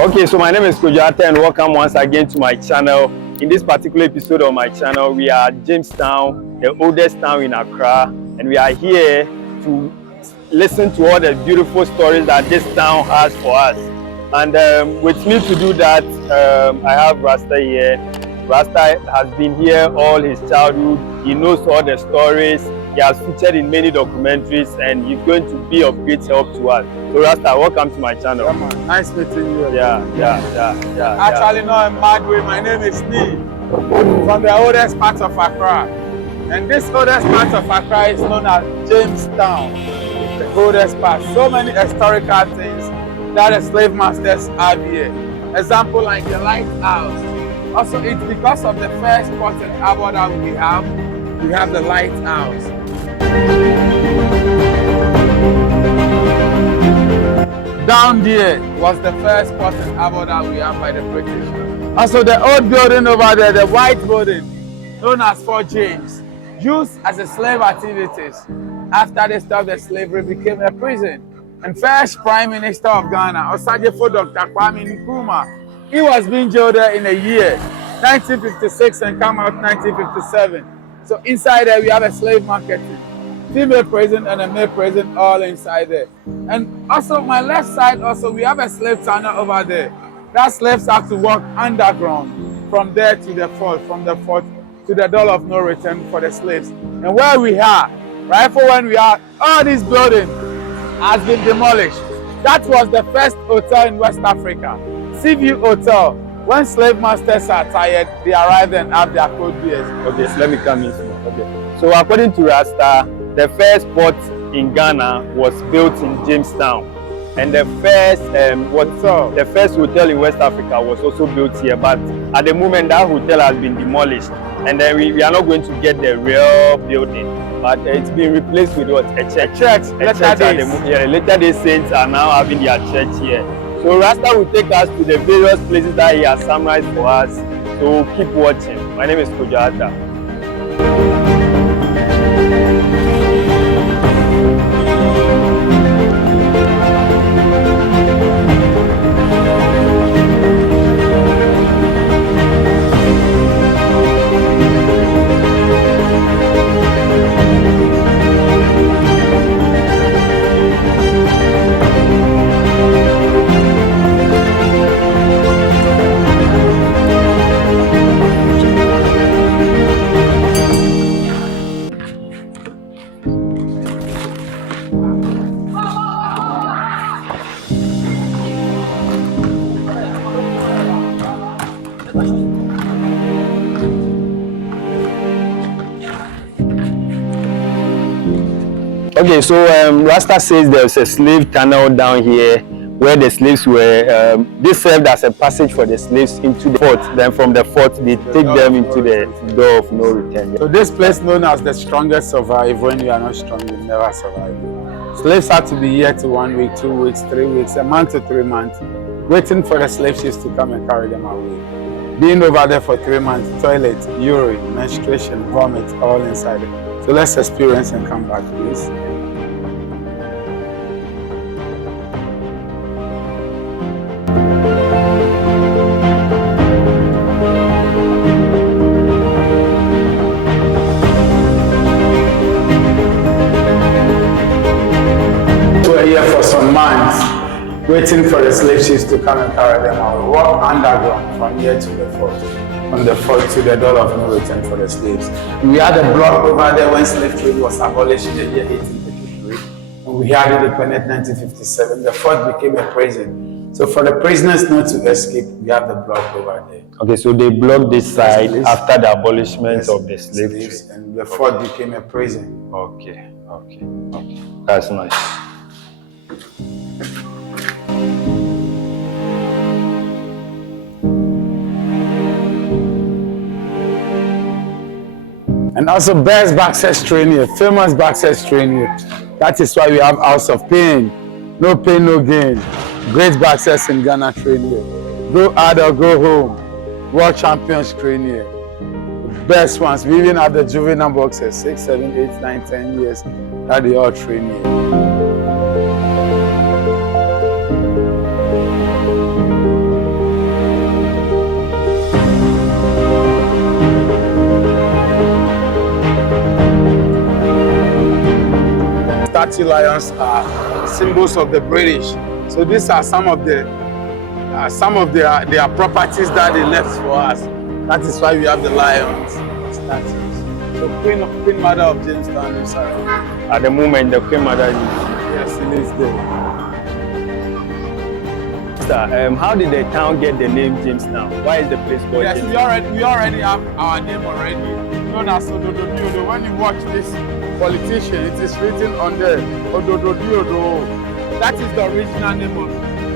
Okay, so my name is Jamestown and welcome once again to my channel. In this particular episode of my channel, we are at Jamestown, the oldest town in Accra, and we are here to listen to all the beautiful stories that this town has for us. And with me to do that, I have Rasta here. Rasta has been here all his childhood. He knows all the stories. He has featured in many documentaries, and he's going to be of great help to us. So Rasta, welcome to my channel. Yeah, man. Nice meeting you. Yeah. Actually, no, in mad way. My name is Steve from the oldest part of Accra. And this oldest part of Accra is known as Jamestown, the oldest part. So many historical things that the slave masters have here. Example like the lighthouse. Also, it's because of the first port and harbor that we have the lighthouse. Down there was the first port and harbor that we have by the British. Also, the old building over there, the white building, known as Fort James, used as a slave activities. After they stopped the slavery, became a prison. And first Prime Minister of Ghana, Ussher Fort, Dr. Kwame Nkrumah, he was being jailed there in a year, 1956, and come out 1957. So inside there, we have a slave market, female prison and a male prison all inside there. And also my left side, also we have a slave tunnel over there. That slaves have to walk underground from there to the fort, from the fort to the door of no return for the slaves. And where we are, right for when we are, all this building has been demolished. That was the first hotel in West Africa, Seaview Hotel. When slave masters are tired, they arrive and have their cold beers. Okay, so let me come in. Okay. So according to Rasta, the first port in Ghana was built in Jamestown, and the first hotel in West Africa was also built here. But at the moment, that hotel has been demolished, and then we are not going to get the real building. But it's been replaced with what? A church. Later day saints are now having their church here. So Rasta will take us to the various places that he has summarized for us. So keep watching. My name is Jamestown. Okay, so Rasta says there's a slave tunnel down here where the slaves were, this served as a passage for the slaves into the fort. Then from the fort, they take them into the door of no return. So this place known as the strongest survive. When you are not strong, you never survive. Slaves had to be here to 1 week, 2 weeks, 3 weeks, a month to 3 months, waiting for the slave ships to come and carry them away. Being over there for 3 months, toilet, urine, menstruation, vomit, all inside it. So let's experience and come back, please. For some months, waiting for the slave ships to come and carry them out. Walk underground from here to the fort, from the fort to the door of no return for the slaves. We had a block over there when slave trade was abolished in the year 1853. And we had it independent 1957. The fort became a prison. So for the prisoners not to escape, we have the block over there. Okay, so they blocked this side after the abolishment of the slave trade. And the fort became a prison. Okay. That's nice. And also best backside train here, famous backside train here. That is why we have House of Pain. No pain, no gain. Great backside in Ghana train here. Go hard or go home. World champions train here. The best ones. We even have the juvenile boxers, 6, 7, 8, 9, 10 years. That they all train here. statue lions are symbols of the British. So these are some of their properties that they left for us. That is why we have the lions statues. The Queen Mother of Jamestown is around. At the moment, the Queen Mother is. Yes, it is there. How did the town get the name Jamestown? Why is the place called Yes, Jamestown? we already have our name already, known as Odododiodo. When you watch this politician, it is written on there, Odododiodo. That is the original name of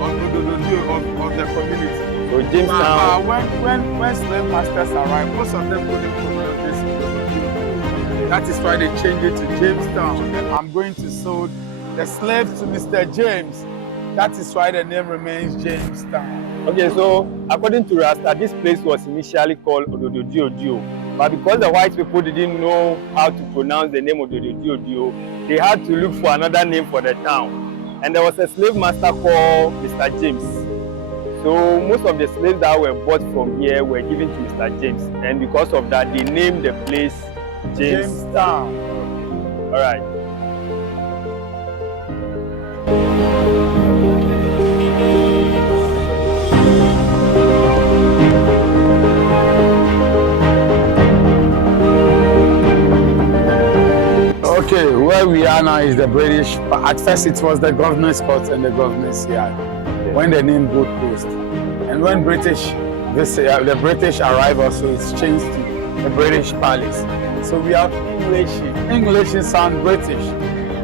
Odododiodo of the community. So Jamestown. When slave masters arrived, most of them couldn't pronounce this Odododiodo. That is why they changed it to Jamestown. And I'm going to sell the slaves to Mr. James. That is why the name remains Jamestown. Okay, so according to Rasta, this place was initially called Odododiodio, but because the white people didn't know how to pronounce the name Odododiodio, they had to look for another name for the town. And there was a slave master called Mr. James. So most of the slaves that were bought from here were given to Mr. James, and because of that, they named the place Jamestown. All right. Okay, where we are now is the British. But at first it was the governor's court and the governor's yard. When the name Gold Coast. And when the British arrived also, it's changed to the British Palace. So we have English. English sound British.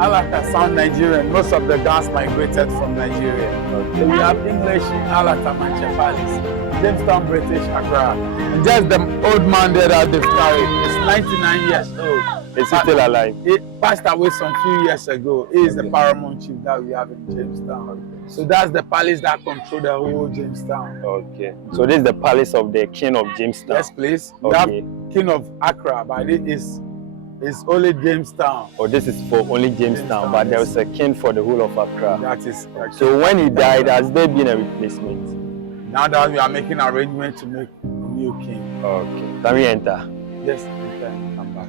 Alata sound Nigerian. Most of the guns migrated from Nigeria. So we have English in Alata Manche Palace. Jamestown, British, Accra. And just the old man there that they've carried is 99 years old. Is he still alive? He passed away some few years ago. He is the paramount chief that we have in Jamestown. So that's the palace that controls the whole Jamestown. Okay. So this is the palace of the king of Jamestown. Yes, please. We have king of Accra, but it is only Jamestown. Oh, this is for only Jamestown, but there was a king for the whole of Accra. That is correct. So when he died, has there been a replacement? Now that we are making arrangements to make a new king. Okay. Can we enter? Yes, we can come back.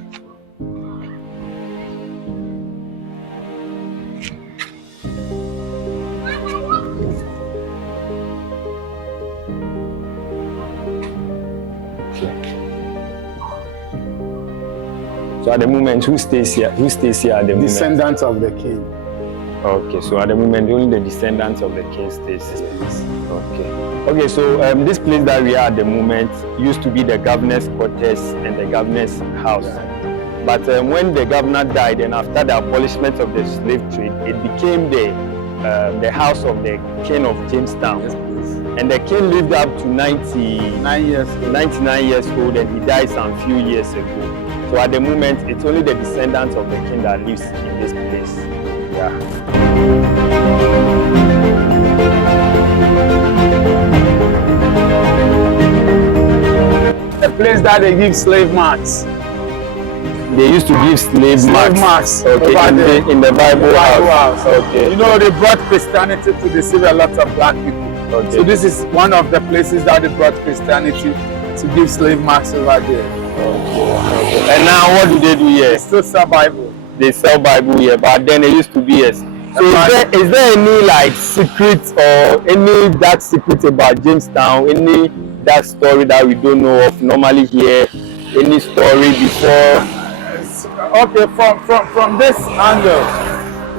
So at the moment, who stays here? Who stays here at the moment? Descendants of the king. Okay, so at the moment, only the descendants of the king stays here. Okay. Okay, so this place that we are at the moment used to be the governor's quarters and the governor's house. Yeah. But when the governor died and after the abolishment of the slave trade, it became the house of the king of Jamestown. Yes, please. And the king lived up to 99 years old, and he died some few years ago. So at the moment, it's only the descendants of the king that lives in this place. Yeah. The place that they give slave marks. They used to give slave marks. Okay, in the Bible house. Okay. You know, they brought Christianity to deceive a lot of black people. Okay. So this is one of the places that they brought Christianity to give slave marks over there. Okay. And now what do they do here? They still sell Bible. They sell Bible here, but then it used to be a... So is there any like secret or any dark secret about Jamestown? Any dark story that we don't know of? Normally here, any story before? Okay, from this angle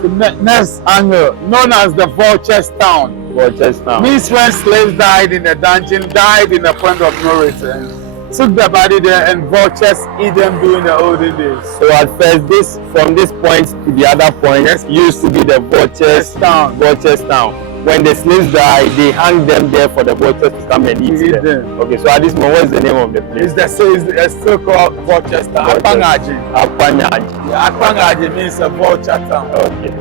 to next angle, known as the Vulture's Town. Vulture's Town. Means when slaves died in the dungeon, died in the point of no return. Took the body there and vultures eat them during the olden days. So at first, from this point to the other point, used to be the Vulture's Town. Vulture's Town. When the slaves died, they hung them there for the vultures to come and eat them. Okay, so at this moment, what's the name of the place? It's still called Vulture's Town. Apangaji. Apangaji. Yeah, Apangaji means a vulture town. Okay.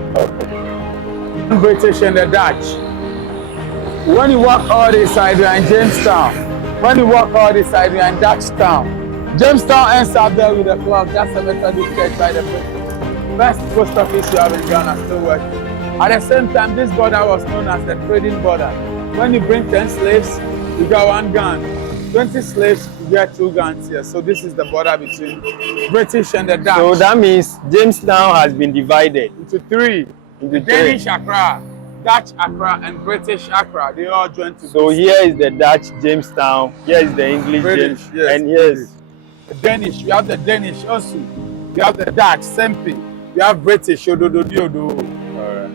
British and the Dutch. When you walk all this side, you're in Jamestown. When you walk all this side, you're in Dutchtown. Jamestown ends up there with the clock. That's a Methodist church by the best post office you have in Ghana, still working. At the same time, this border was known as the trading border. When you bring 10 slaves, you got one gun. 20 slaves, you get two guns here. So this is the border between British and the Dutch. So that means Jamestown has been divided into three. The Danish Accra, Dutch Accra, and British Accra. They all joined together. So here is the Dutch Jamestown, here is the English British, Jamestown, yes, and here's the Danish. We have the Danish also. We have the Dutch, Sempi. We have British, Ododo Diodo. alright.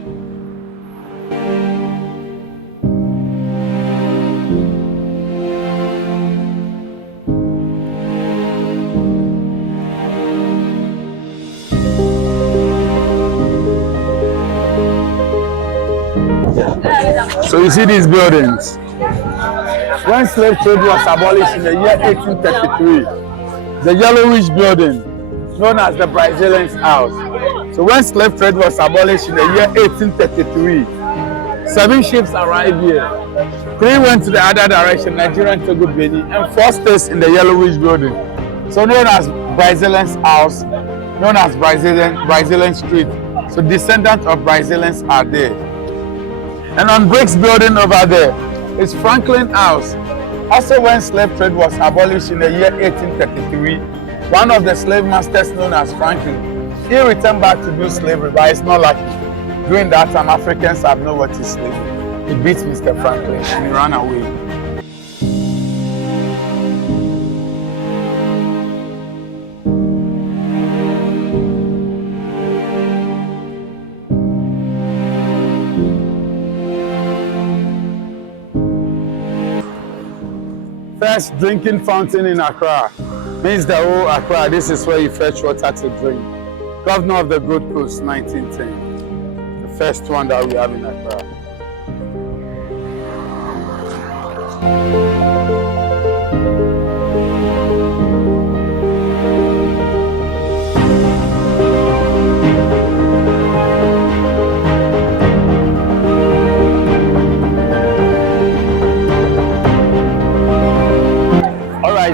So you see these buildings. When slave trade was abolished in the year 1833, the yellowish building, known as the Brazilian's house. So when slave trade was abolished in the year 1833, 7 ships arrived here. 3 went to the other direction, Nigeria, Togo, Benin, and 4 stayed in the yellowish building. So known as Brazilian's house, known as Brazilian Street. So descendants of Brazilians are there. And on Bricks building over there is Franklin House. Also when slave trade was abolished in the year 1833, one of the slave masters known as Franklin, he returned back to do slavery, but it's not lucky. During that time, Africans have known what is slavery. He beat Mr. Franklin and he ran away. First drinking fountain in Accra. Means the whole Accra, this is where you fetch water to drink. Governor of the Gold Coast, 1910. The first one that we have in Accra.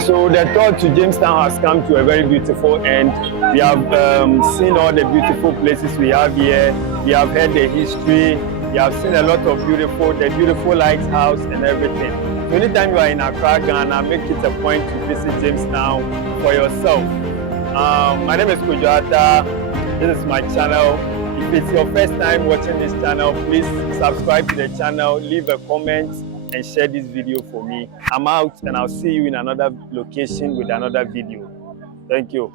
So the tour to Jamestown has come to a very beautiful end. We have seen all the beautiful places we have here. We have heard the history. We have seen a lot of the beautiful lighthouse and everything. So anytime you are in Accra, Ghana, make it a point to visit Jamestown for yourself. My name is Kujata. This is my channel. If it's your first time watching this channel, please subscribe to the channel, leave a comment, and share this video for me. I'm out and I'll see you in another location with another video. Thank you.